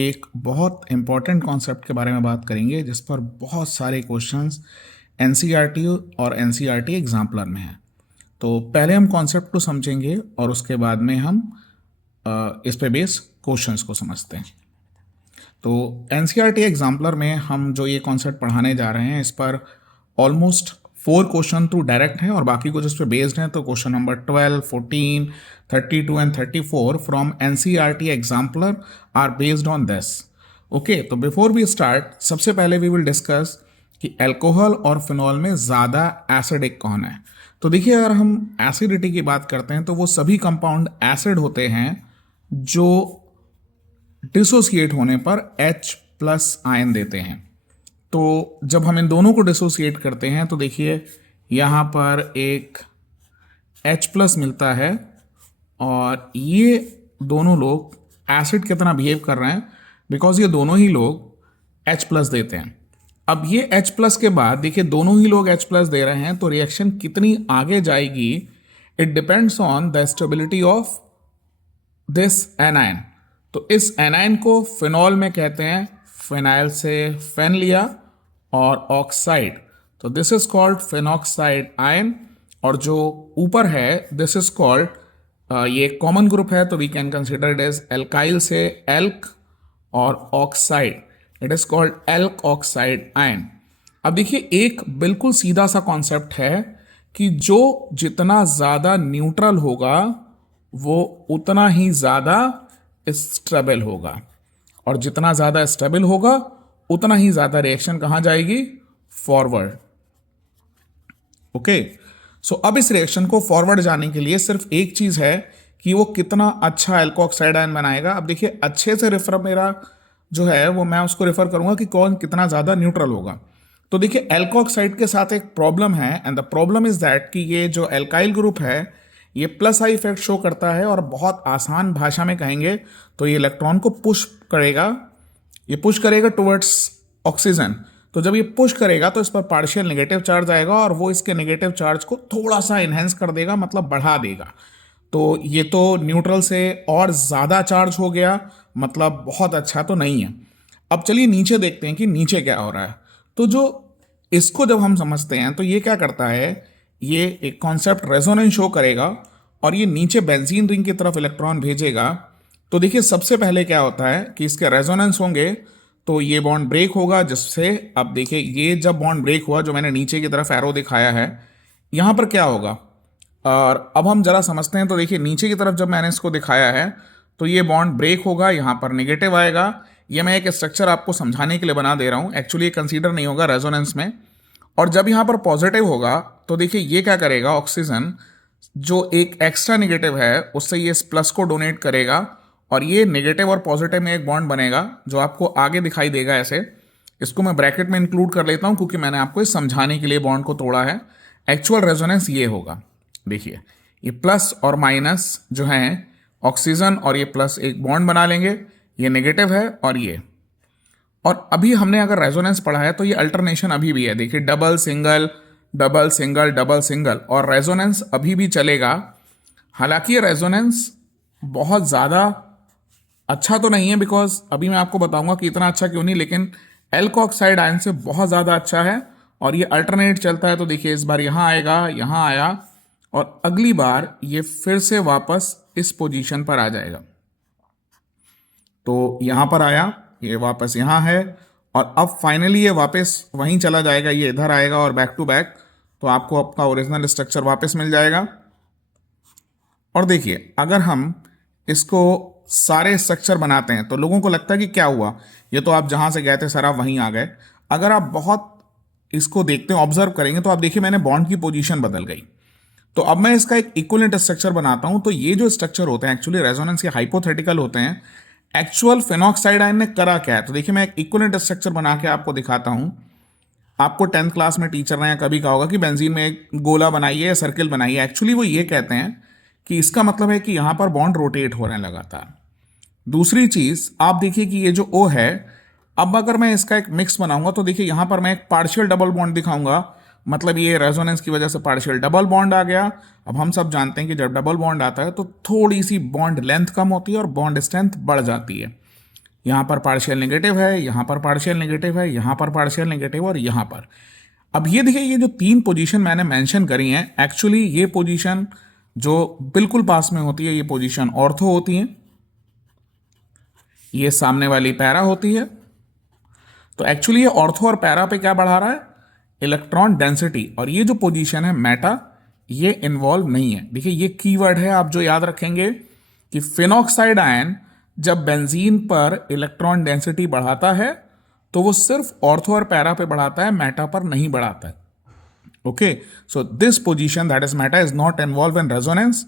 एक बहुत important concept के बारे में बात करेंगे जिस पर बहुत सारे क्वेश्चंस एनसीईआरटी और एनसीईआरटी एग्जाम्पलर में हैं। तो पहले हम कॉन्सेप्ट को समझेंगे और उसके बाद में हम इस पे बेस क्वेश्चंस को समझते हैं। तो एनसीईआरटी एग्जाम्पलर में हम जो ये कॉन्सेप्ट पढ़ाने जा रहे हैं इस पर ऑलमोस्ट 4 क्वेश्चन तो डायरेक्ट हैं और बाकी कुछ इस पर बेस्ड हैं। तो question number 12, 14, 32 and 34 from NCERT exemplar are based on this. Okay, तो बिफोर वी स्टार्ट सबसे पहले वी विल डिस्कस कि अल्कोहल और फिनॉल में ज़्यादा एसिडिक कौन है। तो देखिए, अगर हम एसिडिटी की बात करते हैं तो वो सभी कंपाउंड एसिड होते हैं जो डिसोसिएट होने पर H+ आयन देते हैं। तो जब हम इन दोनों को डिसोसिएट करते हैं तो देखिए यहाँ पर एक H+ मिलता है और ये दोनों लोग एसिड की तरह बिहेव कर रहे हैं बिकॉज ये दोनों ही लोग H+ देते हैं। अब ये H+ के बाद देखिए दोनों ही लोग H+ दे रहे हैं तो रिएक्शन कितनी आगे जाएगी, it depends on the stability of this anion. तो इस एनायन को फिनॉल में कहते हैं, फिनाइल से फेन लिया और ऑक्साइड, तो this is called phenoxide ion. और जो ऊपर है दिस इज कॉल्ड, ये कॉमन ग्रुप है तो we can consider it as alkyl से एल्क और oxide, it is called alkoxide ion. अब देखिए एक बिल्कुल सीधा सा कॉन्सेप्ट है कि जो जितना ज़्यादा न्यूट्रल होगा वो उतना ही ज़्यादा स्टेबल होगा और जितना ज़्यादा स्टेबल होगा उतना ही ज़्यादा रिएक्शन कहाँ जाएगी, फॉरवर्ड। ओके, सो अब इस रिएक्शन को फॉरवर्ड जाने के लिए सिर्फ एक चीज़ है कि वो कितना अच्छा एल्कोऑक्साइड आयन बनाएगा। अब देखिए अच्छे से रेफर मेरा जो है वो मैं उसको रेफर करूंगा कि कौन कितना ज़्यादा न्यूट्रल होगा। तो देखिए एल्कोऑक्साइड के साथ एक प्रॉब्लम है and the problem is that कि ये जो एल्काइल ग्रुप है ये प्लस आई इफेक्ट शो करता है और बहुत आसान भाषा में कहेंगे तो ये इलेक्ट्रॉन को पुश करेगा, ये पुश करेगा टुवर्ड्स ऑक्सीजन। तो जब ये पुश करेगा तो इस पर पार्शियल नेगेटिव चार्ज आएगा और वो इसके नेगेटिव चार्ज को थोड़ा सा इन्हेंस कर देगा, मतलब बढ़ा देगा। तो ये तो न्यूट्रल से और ज़्यादा चार्ज हो गया, मतलब बहुत अच्छा तो नहीं है। अब चलिए नीचे देखते हैं कि नीचे क्या हो रहा है। तो जो इसको जब हम समझते हैं तो ये क्या करता है, ये एक कॉन्सेप्ट रेजोनेंस शो करेगा और ये नीचे बेंजीन रिंग की तरफ इलेक्ट्रॉन भेजेगा। तो देखिए सबसे पहले क्या होता है कि इसके रेजोनेंस होंगे तो ये बॉन्ड ब्रेक होगा, जिससे अब देखिए ये जब बॉन्ड ब्रेक हुआ जो मैंने नीचे की तरफ एरो दिखाया है यहाँ पर क्या होगा, और अब हम जरा समझते हैं। तो देखिए नीचे की तरफ जब मैंने इसको दिखाया है तो ये बॉन्ड ब्रेक होगा, यहाँ पर नेगेटिव आएगा। ये मैं एक स्ट्रक्चर आपको समझाने के लिए बना दे रहा हूँ, एक्चुअली ये कंसीडर नहीं होगा रेजोनेंस में। और जब यहाँ पर पॉजिटिव होगा तो देखिए ये क्या करेगा, ऑक्सीजन जो एक एक्स्ट्रा नेगेटिव है उससे ये इस प्लस को डोनेट करेगा और ये नेगेटिव और पॉजिटिव में एक बॉन्ड बनेगा जो आपको आगे दिखाई देगा ऐसे। इसको मैं ब्रैकेट में इंक्लूड कर लेता हूँ क्योंकि मैंने आपको इस समझाने के लिए बॉन्ड को तोड़ा है। एक्चुअल रेजोनेंस ये होगा, देखिए ये प्लस और माइनस जो हैं ऑक्सीजन और ये प्लस एक बॉन्ड बना लेंगे, ये नेगेटिव है और ये। और अभी हमने अगर रेजोनेंस पढ़ा है तो ये अल्टरनेशन अभी भी है, देखिए double single double single double single, और रेजोनेंस अभी भी चलेगा। हालांकि ये रेजोनेंस बहुत ज़्यादा अच्छा तो नहीं है बिकॉज अभी मैं आपको बताऊंगा कि इतना अच्छा क्यों नहीं, लेकिन एल्कोऑक्साइड आयन से बहुत ज़्यादा अच्छा है और ये अल्टरनेट चलता है। तो देखिए इस बार यहाँ आएगा, यहाँ आया और अगली बार ये फिर से वापस इस पोजीशन पर आ जाएगा। तो यहाँ पर आया, ये वापस यहाँ है और अब फाइनली ये वापस वहीं चला जाएगा, ये इधर आएगा और बैक टू बैक, तो आपको आपका ओरिजिनल स्ट्रक्चर वापस मिल जाएगा। और देखिए अगर हम इसको सारे स्ट्रक्चर बनाते हैं तो लोगों को लगता है कि क्या हुआ, ये तो आप जहाँ से गए थे सर आप वहीं आ गए। अगर आप बहुत इसको देखते हैं, ऑब्जर्व करेंगे तो आप देखिए मैंने बॉन्ड की पोजीशन बदल गई। तो अब मैं इसका एक इक्विवेलेंट स्ट्रक्चर बनाता हूं। तो ये जो स्ट्रक्चर होते हैं एक्चुअली रेजोनेंस के हाइपोथेटिकल होते हैं। एक्चुअल फिनॉक्साइड आयन ने करा क्या है, तो देखिए मैं एक इक्विवेलेंट स्ट्रक्चर बना के आपको दिखाता हूं। आपको 10th क्लास में टीचर ने कभी कहा होगा कि बेंजीन में एक गोला बनाइए या सर्किल बनाइए। एक्चुअली वो ये कहते हैं कि इसका मतलब है कि यहां पर बॉन्ड रोटेट हो रहे हैं लगातार। दूसरी चीज आप देखिए कि ये जो O है, अब अगर मैं इसका एक मिक्स बनाऊंगा तो देखिए यहां पर मैं एक पार्शियल डबल बॉन्ड दिखाऊंगा, मतलब ये रेजोनेंस की वजह से पार्शियल डबल बॉन्ड आ गया। अब हम सब जानते हैं कि जब डबल बॉन्ड आता है तो थोड़ी सी बॉन्ड लेंथ कम होती है और बॉन्ड स्ट्रेंथ बढ़ जाती है। यहाँ पर पार्शियल नेगेटिव है, यहाँ पर पार्शियल नेगेटिव है, यहाँ पर पार्शियल नेगेटिव और यहाँ पर। अब ये देखिए, ये जो 3 पोजीशन मैंने मेंशन करी हैं, एक्चुअली ये पोजीशन जो बिल्कुल पास में होती है, ये पोजीशन ऑर्थो होती है, ये सामने वाली पैरा होती है। तो एक्चुअली ये ऑर्थो और पैरा पे क्या बढ़ा रहा है, इलेक्ट्रॉन डेंसिटी। और ये जो पोजीशन है मेटा, ये इन्वॉल्व नहीं है। देखिए ये कीवर्ड है, आप जो याद रखेंगे कि फिनॉक्साइड आयन जब बेंजीन पर इलेक्ट्रॉन डेंसिटी बढ़ाता है तो वो सिर्फ ऑर्थो और पैरा पे बढ़ाता है, मेटा पर नहीं बढ़ाता है। Okay, so this position that is Meta is not involve in resonance.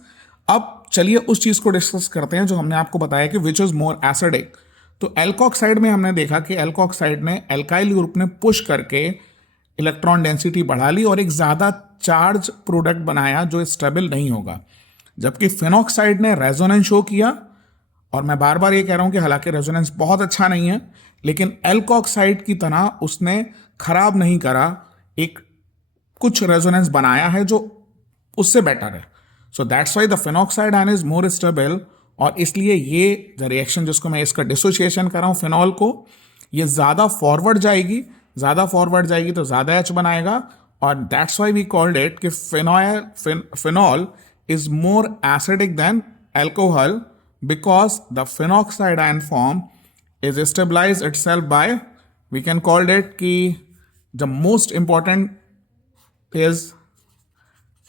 अब चलिए उस चीज को डिस्कस करते हैं जो हमने आपको बताया कि विच इज मोर एसिडिक। तो एल्कोक्साइड में हमने देखा कि एल्कोक्साइड ने एल्काइल ग्रुप ने पुश करके इलेक्ट्रॉन डेंसिटी बढ़ा ली और एक ज्यादा चार्ज प्रोडक्ट बनाया जो स्टेबल नहीं होगा, जबकि फिनॉक्साइड ने रेजोनेंस शो किया। और मैं बार बार ये कह रहा हूं कि हालांकि रेजोनेंस बहुत अच्छा नहीं है, लेकिन एल्कोक्साइड की तरह उसने खराब नहीं करा, एक कुछ रेजोनेंस बनाया है जो उससे बेटर है। So that's why the phenoxide ion is more stable. और इसलिए ये द रिएक्शन जिसको मैं इसका डिसोसिएशन कर रहा हूं फिनॉल को, ये ज्यादा फॉरवर्ड जाएगी, ज्यादा फॉरवर्ड जाएगी तो ज्यादा एच बनाएगा। और that's why we called it कि phenol is more acidic than alcohol, because the phenoxide ion form is stabilized itself by, we can call it कि the most important is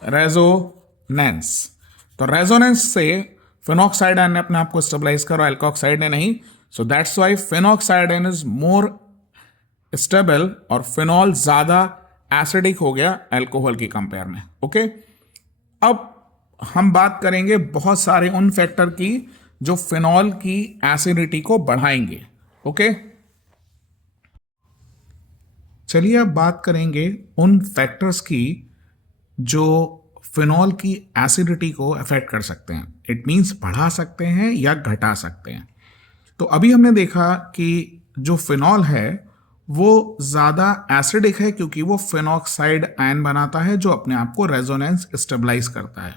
resonance। तो resonance से phenoxide ion ने अपने आप को stabilise करो, alkoxide ने नहीं। So that's why phenoxide ion is more stable और फिनॉल ज्यादा एसिडिक हो गया एल्कोहल की कंपेयर में। ओके, अब हम बात करेंगे बहुत सारे उन फैक्टर की जो फिनॉल की एसिडिटी को बढ़ाएंगे। ओके, चलिए अब बात करेंगे उन फैक्टर्स की जो फिनॉल की एसिडिटी को अफेक्ट कर सकते हैं, इट मींस बढ़ा सकते हैं या घटा सकते हैं। तो अभी हमने देखा कि जो फिनॉल है वो ज़्यादा एसिडिक है क्योंकि वो फिनॉक्साइड आयन बनाता है जो अपने आप को रेजोनेंस स्टेबलाइज करता है।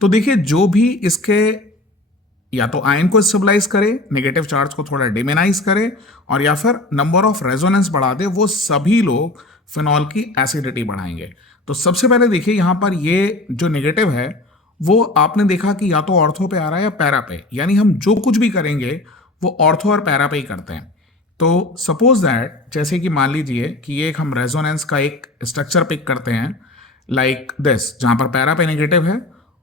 तो देखिए जो भी इसके या तो आयन को स्टेबलाइज करे, नेगेटिव चार्ज को थोड़ा डिमिनाइज करे, और या फिर नंबर ऑफ रेजोनेंस बढ़ा दे, वो सभी लोग फिनॉल की एसिडिटी बढ़ाएंगे। तो सबसे पहले देखिए यहाँ पर ये जो नेगेटिव है वो आपने देखा कि या तो ऑर्थो पे आ रहा है या पैरा पे, यानी हम जो कुछ भी करेंगे वो ऑर्थो और पैरा पे ही करते हैं। तो सपोज दैट जैसे कि मान लीजिए कि ये एक हम रेजोनेंस का एक स्ट्रक्चर पिक करते हैं लाइक दिस, जहाँ पर पैरा पे नेगेटिव है।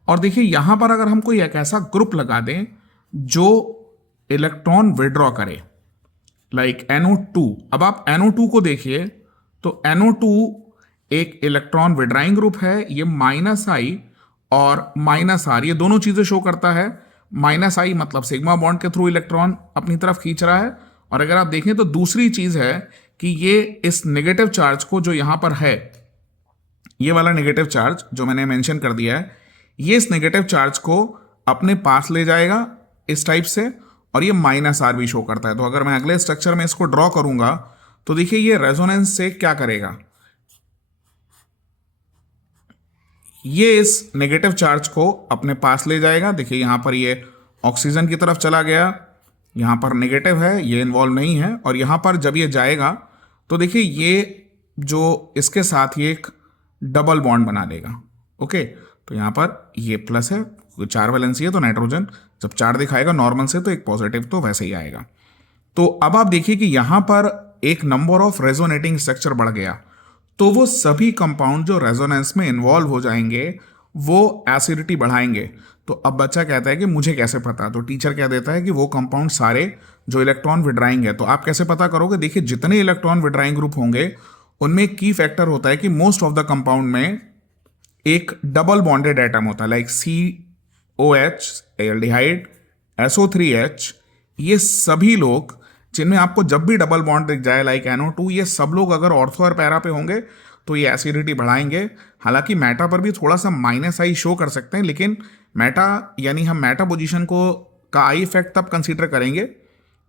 और देखिए यहाँ पर अगर हम कोई एक ऐसा ग्रुप लगा दें जो इलेक्ट्रॉन विड्रॉ करे लाइक NO2। अब आप NO2 को देखिए तो NO2 एक इलेक्ट्रॉन विड्राइंग ग्रुप है, ये -I और -R ये दोनों चीजें शो करता है। -I मतलब सिग्मा बॉन्ड के थ्रू इलेक्ट्रॉन अपनी तरफ खींच रहा है, और अगर आप देखें तो दूसरी चीज है कि ये इस नेगेटिव चार्ज को जो यहां पर है, ये वाला नेगेटिव चार्ज जो मैंने मेंशन कर दिया है, ये इस नेगेटिव चार्ज को अपने पास ले जाएगा इस टाइप से, और ये -R भी शो करता है। तो अगर मैं अगले स्ट्रक्चर में इसको ड्रॉ करूंगा तो देखिए ये रेजोनेंस से क्या करेगा, ये इस नेगेटिव चार्ज को अपने पास ले जाएगा। देखिए यहां पर ये ऑक्सीजन की तरफ चला गया, यहां पर नेगेटिव है, ये इन्वॉल्व नहीं है। और यहां पर जब ये जाएगा तो देखिए ये जो इसके साथ ये एक डबल बॉन्ड बना देगा। ओके, तो यहां पर ये प्लस है, 4 वैलेंसी है, तो नाइट्रोजन जब 4 दिखाएगा नॉर्मल से तो एक पॉजिटिव तो वैसे ही आएगा। तो अब आप देखिए कि यहां पर एक नंबर ऑफ रेजोनेटिंग स्ट्रक्चर बढ़ गया, तो वो सभी कंपाउंड जो रेजोनेंस में इन्वॉल्व हो जाएंगे वो एसिडिटी बढ़ाएंगे। तो अब बच्चा कहता है कि मुझे कैसे पता, तो टीचर कह देता है कि वो कंपाउंड सारे जो इलेक्ट्रॉन विड्राइंग है। तो आप कैसे पता करोगे, देखिए जितने इलेक्ट्रॉन विड्राइंग ग्रुप होंगे उनमें एक की फैक्टर होता है कि मोस्ट ऑफ द कंपाउंड में एक डबल बॉन्डेड एटम होता है लाइक COH एल्डिहाइड, SO3H। ये सभी लोग जिनमें आपको जब भी डबल बॉन्ड दिख जाए लाइक NO2, ये सब लोग अगर ऑर्थो और पैरा पे होंगे तो ये एसिडिटी बढ़ाएंगे। हालांकि मेटा पर भी थोड़ा सा -I शो कर सकते हैं, लेकिन मेटा यानी हम मेटा पोजीशन को का आई इफेक्ट तब कंसीडर करेंगे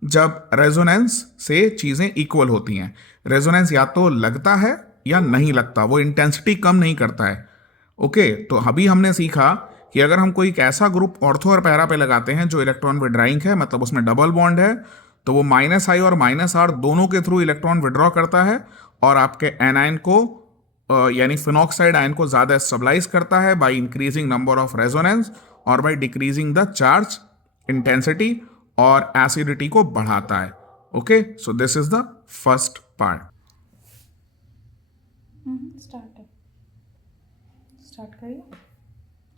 जब रेजोनेंस से चीजें इक्वल होती हैं। रेजोनेंस या तो लगता है या नहीं लगता, वो इंटेंसिटी कम नहीं करता है। ओके, तो अभी हमने सीखा कि अगर हम कोई एक ऐसा ग्रुप ऑर्थो और पैरा पे लगाते हैं जो इलेक्ट्रॉन विड्राइंग है, मतलब उसमें डबल बॉन्ड है, तो वो माइनस आई और माइनस आर दोनों के थ्रू इलेक्ट्रॉन विड्रॉ करता है और आपके एनायन को यानी फिनॉक्साइड आयन को ज़्यादा स्टेबलाइज करता है by increasing number of resonance और by decreasing the charge intensity और एसिडिटी को बढ़ाता है। Okay, so this is the first part. Start करिए,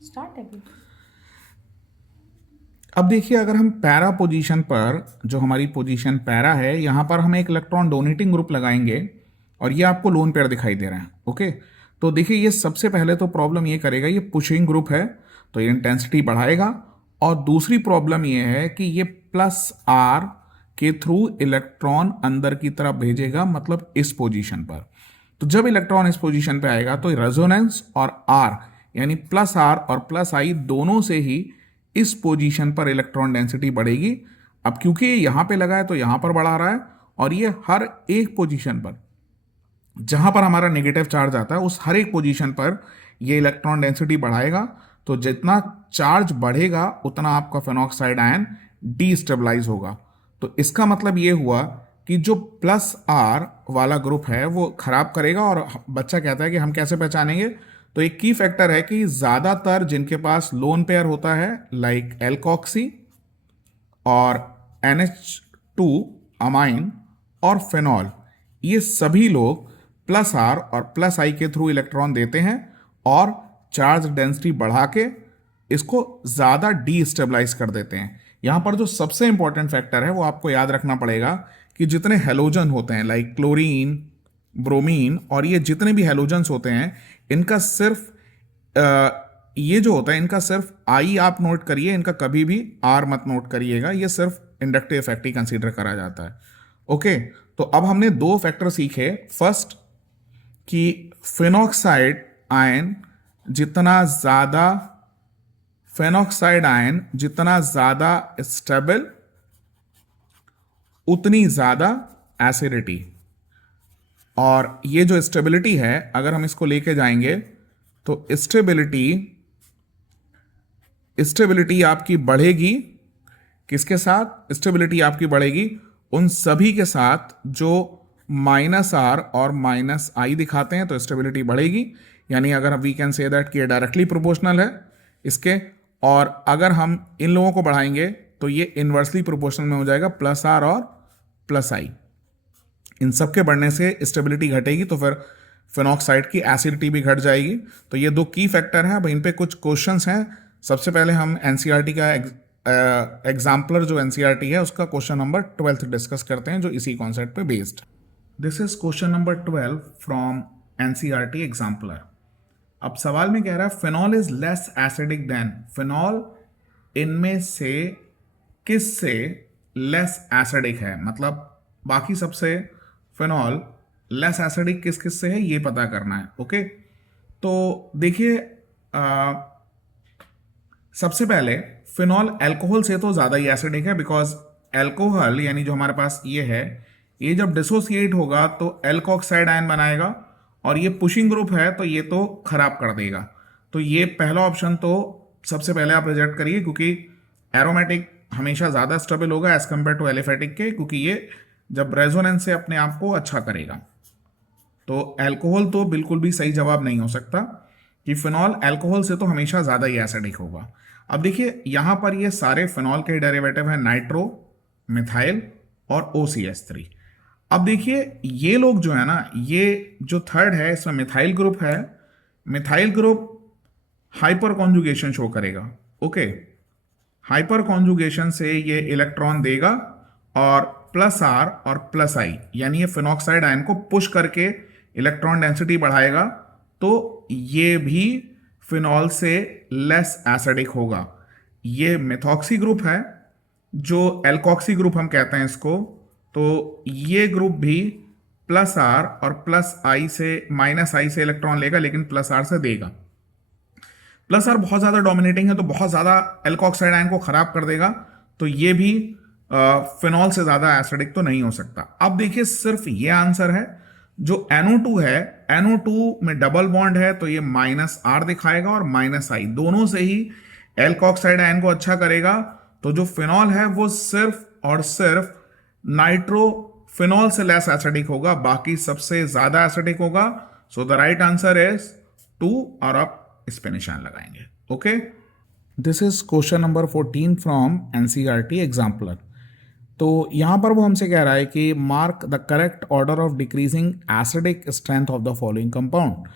स्टार्ट है अभी। अब देखिए, अगर हम पैरा पोजीशन पर, जो हमारी पोजीशन पैरा है, यहां पर हम एक इलेक्ट्रॉन डोनेटिंग ग्रुप लगाएंगे और ये आपको लोन पेयर दिखाई दे रहे हैं। ओके, तो देखिए ये सबसे पहले तो प्रॉब्लम ये करेगा, ये पुशिंग ग्रुप है तो ये इंटेंसिटी बढ़ाएगा, और दूसरी प्रॉब्लम ये है कि ये प्लस आर के थ्रू इलेक्ट्रॉन अंदर की तरफ भेजेगा, मतलब इस पोजीशन पर। तो जब इलेक्ट्रॉन इस पोजीशन पे आएगा तो रेजोनेंस और आर यानी प्लस आर और प्लस आई दोनों से ही इस पोजीशन पर इलेक्ट्रॉन डेंसिटी बढ़ेगी। अब क्योंकि ये यहां पे लगा है तो यहां पर बढ़ा रहा है, और ये हर एक पोजीशन पर जहां पर हमारा नेगेटिव चार्ज आता है उस हर एक पोजीशन पर ये इलेक्ट्रॉन डेंसिटी बढ़ाएगा। तो जितना चार्ज बढ़ेगा उतना आपका फेनॉक्साइड आयन डीस्टेबलाइज होगा। तो इसका मतलब ये हुआ कि जो प्लस आर वाला ग्रुप है वो खराब करेगा। और बच्चा कहता है कि हम कैसे पहचानेंगे, तो एक की फैक्टर है कि ज़्यादातर जिनके पास लोन पेयर होता है लाइक एल्कोक्सी और NH2 अमाइन और फेनॉल, ये सभी लोग प्लस आर और प्लस आई के थ्रू इलेक्ट्रॉन देते हैं और चार्ज डेंसिटी बढ़ा के इसको ज़्यादा डीस्टेबलाइज कर देते हैं। यहाँ पर जो सबसे इंपॉर्टेंट फैक्टर है वो आपको याद रखना पड़ेगा कि जितने हेलोजन होते हैं लाइक क्लोरीन, ब्रोमीन और ये जितने भी हेलोजन्स होते हैं, इनका सिर्फ ये जो होता है इनका सिर्फ आई आप नोट करिए, इनका कभी भी आर मत नोट करिएगा। ये सिर्फ इंडक्टिव इफेक्ट ही कंसीडर करा जाता है। ओके, तो अब हमने दो फैक्टर सीखे। फर्स्ट कि फेनॉक्साइड आयन जितना ज़्यादा स्टेबल उतनी ज़्यादा एसिडिटी। और ये जो स्टेबिलिटी है, अगर हम इसको लेके जाएंगे तो स्टेबिलिटी आपकी बढ़ेगी। किसके साथ स्टेबिलिटी आपकी बढ़ेगी? उन सभी के साथ जो माइनस आर और माइनस आई दिखाते हैं, तो स्टेबिलिटी बढ़ेगी। यानी अगर वी कैन से दैट कि ये डायरेक्टली प्रोपोर्शनल है इसके, और अगर हम इन लोगों को बढ़ाएंगे तो ये इन्वर्सली प्रोपोर्शनल में हो जाएगा, प्लस आर और प्लस आई। इन सब के बढ़ने से स्टेबिलिटी घटेगी, तो फिर फेनॉक्साइड की एसिडिटी भी घट जाएगी। तो ये दो की फैक्टर हैं। अब इन पे कुछ क्वेश्चंस हैं। सबसे पहले हम एनसीईआरटी का एग्जाम्पलर जो एनसीईआरटी है उसका क्वेश्चन नंबर 12 डिस्कस करते हैं, जो इसी कॉन्सेप्ट पे based. This is question number 12 from NCERT exemplar. अब सवाल में कह रहा है phenol is less acidic then. Phenol इनमें से किस से लेस एसिडिक है, मतलब बाकी सबसे फिनॉल लेस एसिडिक किस किस से है ये पता करना है। ओके, तो देखिए सबसे पहले फिनॉल अल्कोहल से तो ज़्यादा ही एसिडिक है, बिकॉज अल्कोहल यानी जो हमारे पास ये है, ये जब डिसोसिएट होगा तो एल्कोक्साइड आयन बनाएगा, और ये पुशिंग ग्रुप है तो ये तो खराब कर देगा। तो ये पहला ऑप्शन तो सबसे पहले आप रिजेक्ट करिए, क्योंकि एरोमेटिक हमेशा ज़्यादा स्टेबल होगा एज कम्पेयर टू एलिफेटिक के, क्योंकि ये जब रेजोनेंस से अपने आप को अच्छा करेगा। तो अल्कोहल तो बिल्कुल भी सही जवाब नहीं हो सकता कि फिनॉल अल्कोहल से तो हमेशा ज़्यादा ही एसिडिक होगा। अब देखिए यहाँ पर ये सारे फिनॉल के डेरिवेटिव हैं, नाइट्रो, मिथाइल और OCH3। अब देखिए ये लोग जो है ना, ये जो थर्ड है इसमें मिथाइल ग्रुप है। Methyl group hyper conjugation show करेगा। ओके, हाइपर कॉन्जुगेशन से ये इलेक्ट्रॉन देगा और प्लस आर और प्लस आई यानी ये फिनॉक्साइड आयन को पुश करके इलेक्ट्रॉन डेंसिटी बढ़ाएगा, तो ये भी फिनॉल से लेस एसिडिक होगा। ये मेथॉक्सी ग्रुप है, जो एल्कोक्सी ग्रुप हम कहते हैं इसको, तो ये ग्रुप भी प्लस आर और प्लस आई से माइनस आई से इलेक्ट्रॉन लेगा, लेकिन प्लस आर से देगा। प्लस आर बहुत ज़्यादा डोमिनेटिंग है तो बहुत ज़्यादा एल्कोक्साइड आयन को खराब कर देगा, तो ये भी फिनॉल से ज़्यादा एसिडिक तो नहीं हो सकता। अब देखिए सिर्फ ये आंसर है। जो NO2 है, NO2 में डबल बॉन्ड है तो ये माइनस आर दिखाएगा और माइनस आई, दोनों से ही एल्कोक्साइड आयन को अच्छा करेगा। तो जो फिनॉल है वो सिर्फ और सिर्फ नाइट्रोफिनॉल से लेस एसिडिक होगा, बाकी सबसे ज्यादा एसिडिक होगा। So the right answer is 2 और आप इस पे निशान लगाएंगे। Okay, this is question number 14 from NCERT exemplar. तो यहां पर वो हमसे कह रहा है कि mark the correct order of decreasing acidic strength of the following compound.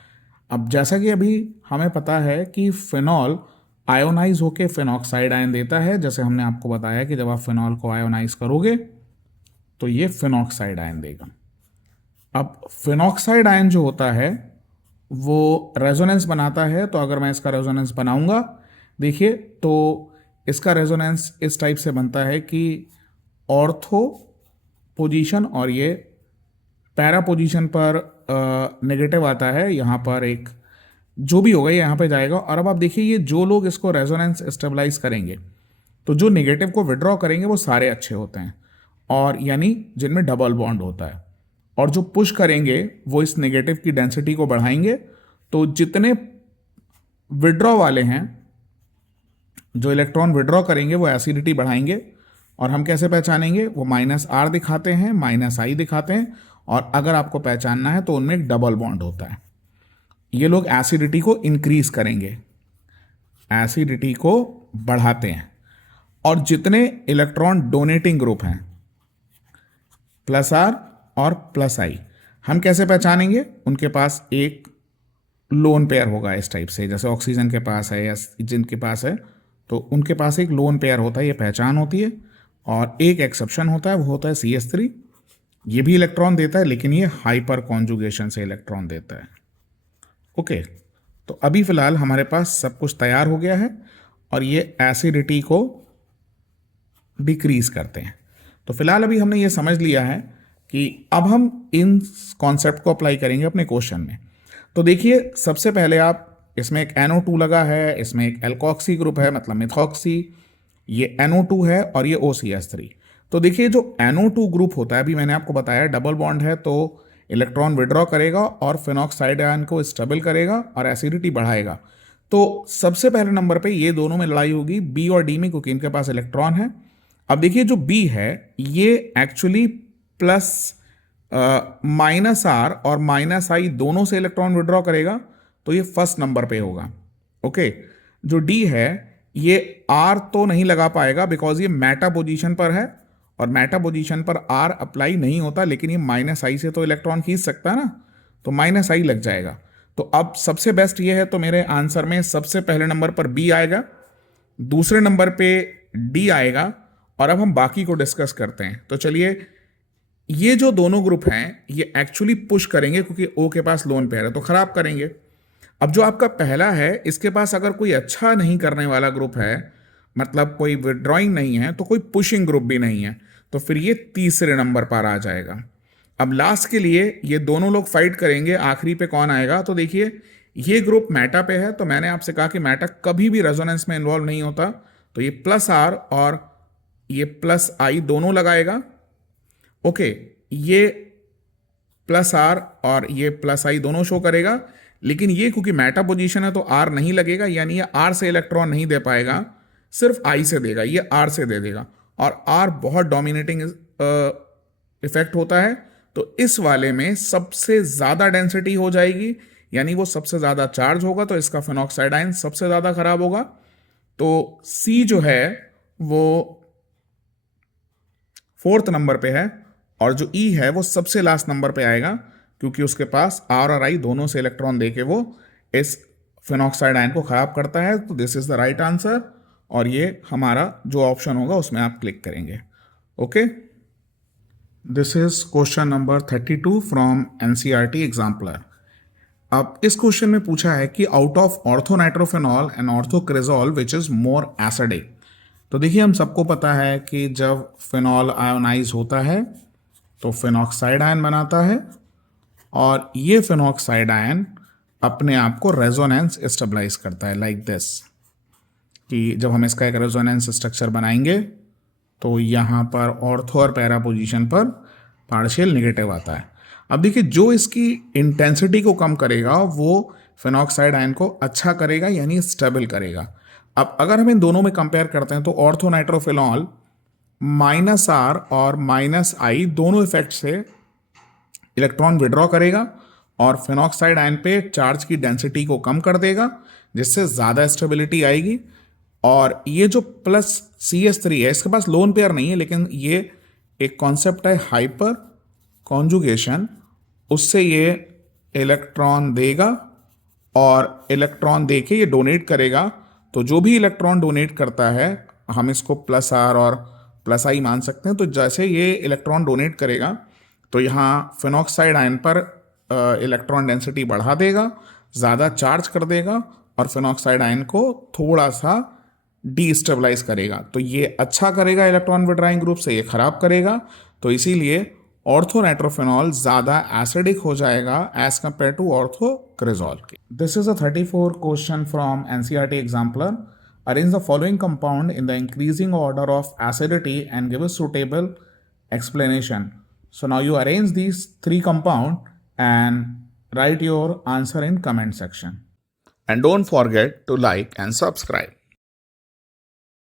अब जैसा कि अभी हमें पता है कि फिनॉल आयोनाइज होकर फिनॉक्साइड आयन देता है, जैसे हमने आपको बताया कि जब आप फिनॉल को आयोनाइज करोगे तो ये फिनॉक्साइड आयन देगा। अब फिनॉक्साइड आयन जो होता है वो रेजोनेंस बनाता है, तो अगर मैं इसका रेजोनेंस बनाऊंगा, देखिए तो इसका रेजोनेंस इस टाइप से बनता है कि ऑर्थो पोजीशन और ये पैरा पोजीशन पर नेगेटिव आता है, यहाँ पर एक जो भी होगा ये यहाँ पे जाएगा। और अब आप देखिए ये जो लोग इसको रेजोनेंस स्टेबलाइज करेंगे, तो जो नेगेटिव को विड्रॉ करेंगे वो सारे अच्छे होते हैं, और यानी जिनमें डबल बॉन्ड होता है, और जो पुश करेंगे वो इस नेगेटिव की डेंसिटी को बढ़ाएंगे। तो जितने विड्रॉ वाले हैं, जो इलेक्ट्रॉन विड्रॉ करेंगे वो एसिडिटी बढ़ाएंगे। और हम कैसे पहचानेंगे, वो -R दिखाते हैं, -I दिखाते हैं, और अगर आपको पहचानना है तो उनमें एक डबल बॉन्ड होता है। ये लोग एसिडिटी को इंक्रीज करेंगे, एसिडिटी को बढ़ाते हैं। और जितने इलेक्ट्रॉन डोनेटिंग ग्रुप हैं +R और +I, हम कैसे पहचानेंगे, उनके पास एक लोन पेयर होगा इस टाइप से, जैसे ऑक्सीजन के पास है या जिनके पास है, तो उनके पास एक लोन पेयर होता है, ये पहचान होती है। और एक एक्सेप्शन होता है, वो होता है CH3, ये भी इलेक्ट्रॉन देता है लेकिन ये हाइपर कॉन्जुगेशन से इलेक्ट्रॉन देता है। ओके, तो अभी फिलहाल हमारे पास सब कुछ तैयार हो गया है और ये एसिडिटी को डिक्रीज करते हैं। तो फिलहाल अभी हमने ये समझ लिया है कि अब हम इन कॉन्सेप्ट को अप्लाई करेंगे अपने क्वेश्चन में। तो देखिए, सबसे पहले आप इसमें एक NO2 लगा है, इसमें एक एल्कोक्सी ग्रुप है, मतलब मिथॉक्सी, ये NO2 है और ये OCH3। तो देखिए जो NO2 ग्रुप होता है, अभी मैंने आपको बताया डबल बॉन्ड है, तो इलेक्ट्रॉन विड्रॉ करेगा और फिनॉक्साइड आयन को स्टेबल करेगा और एसिडिटी बढ़ाएगा। तो सबसे पहले नंबर पे ये दोनों में लड़ाई होगी B और D में, क्योंकि इनके पास इलेक्ट्रॉन है। अब देखिए जो B है ये एक्चुअली -R और -I दोनों से इलेक्ट्रॉन विड्रॉ करेगा, तो ये फर्स्ट नंबर पे होगा। ओके, जो D है ये R तो नहीं लगा पाएगा बिकॉज ये मेटा पोजीशन पर है, और मेटा पोजीशन पर R अप्लाई नहीं होता, लेकिन ये -I से तो इलेक्ट्रॉन खींच सकता है ना, तो -I लग जाएगा। तो अब सबसे बेस्ट ये है, तो मेरे आंसर में सबसे पहले नंबर पर B आएगा, दूसरे नंबर पे D आएगा, और अब हम बाकी को डिस्कस करते हैं। तो चलिए, ये जो दोनों ग्रुप हैं ये एक्चुअली पुश करेंगे क्योंकि O के पास लोन पेयर है, तो खराब करेंगे। अब जो आपका पहला है, इसके पास अगर कोई अच्छा नहीं करने वाला ग्रुप है, मतलब कोई विड्रॉइंग नहीं है, तो कोई पुशिंग ग्रुप भी नहीं है, तो फिर ये तीसरे नंबर पर आ जाएगा। अब लास्ट के लिए ये दोनों लोग फाइट करेंगे, आखिरी पे कौन आएगा। तो देखिए ये ग्रुप मेटा पे है, तो मैंने आपसे कहा कि मेटा कभी भी रेजोनेंस में इन्वॉल्व नहीं होता, तो ये +R और ये +I दोनों लगाएगा। ओके, ये +R और ये +I दोनों शो करेगा, लेकिन ये क्योंकि मेटा पोजीशन है तो R नहीं लगेगा, यानी ये R से इलेक्ट्रॉन नहीं दे पाएगा, सिर्फ I से देगा, ये R से दे देगा, और R बहुत डोमिनेटिंग इफेक्ट होता है, तो इस वाले में सबसे ज़्यादा डेंसिटी हो जाएगी, यानी वो सबसे ज़्यादा चार्ज होगा, तो इसका फिनॉक्साइड आयन सबसे ज़्यादा खराब होगा। तो C जो है वो 4th नंबर पे है, और जो E है वो सबसे लास्ट नंबर पे आएगा, क्योंकि उसके पास R और I दोनों से इलेक्ट्रॉन देके वो इस फिनॉक्साइड आयन को खराब करता है। तो this is the right answer, और ये हमारा जो ऑप्शन होगा उसमें आप क्लिक करेंगे। Okay, this is question number 32 from NCERT exemplar. अब इस क्वेश्चन में पूछा है कि out of orthonitrophenol and orthocresol which is more acidic. तो देखिए, हम सबको पता है कि जब फिनॉल आयोनाइज होता है तो फिनॉक्साइड आयन बनाता है, और ये फिनॉक्साइड आयन अपने आप को रेजोनेंस स्टेबलाइज करता है, लाइक दिस, कि जब हम इसका एक रेजोनेंस स्ट्रक्चर बनाएंगे तो यहाँ पर ऑर्थो और पैरा पोजीशन पर पार्शियल नेगेटिव आता है। अब देखिए, जो इसकी इंटेंसिटी को कम करेगा वो फिनॉक्साइड आयन को अच्छा करेगा, यानी स्टेबल करेगा। अब अगर हम इन दोनों में कंपेयर करते हैं तो ऑर्थोनाइट्रोफिनॉल माइनस आर और माइनस आई दोनों इफेक्ट से इलेक्ट्रॉन विड्रॉ करेगा और फिनॉक्साइड आयन पे चार्ज की डेंसिटी को कम कर देगा, जिससे ज़्यादा स्टेबिलिटी आएगी। और ये जो प्लस CH3 है, इसके पास लोन पेयर नहीं है, लेकिन ये एक कॉन्सेप्ट है हाइपर कॉन्जुगेशन, उससे ये इलेक्ट्रॉन देगा और इलेक्ट्रॉन दे के ये डोनेट करेगा। तो जो भी इलेक्ट्रॉन डोनेट करता है हम इसको प्लस आर और प्लस आई मान सकते हैं। तो जैसे ये इलेक्ट्रॉन डोनेट करेगा तो यहाँ फिनॉक्साइड आयन पर इलेक्ट्रॉन डेंसिटी बढ़ा देगा, ज़्यादा चार्ज कर देगा और फिनॉक्साइड आयन को थोड़ा सा डीस्टेबलाइज करेगा। तो ये अच्छा करेगा इलेक्ट्रॉन विड्राइंग ग्रुप से, ये खराब करेगा। तो इसीलिए ऑर्थोनाइट्रोफेनॉल ज़्यादा एसिडिक हो जाएगा as compare to orthocresol. This is a 34 question from NCERT exemplar. Arrange the following compound in the increasing order of acidity and give a suitable explanation. So now you arrange these three compounds and write your answer in comment section. And don't forget to like and subscribe.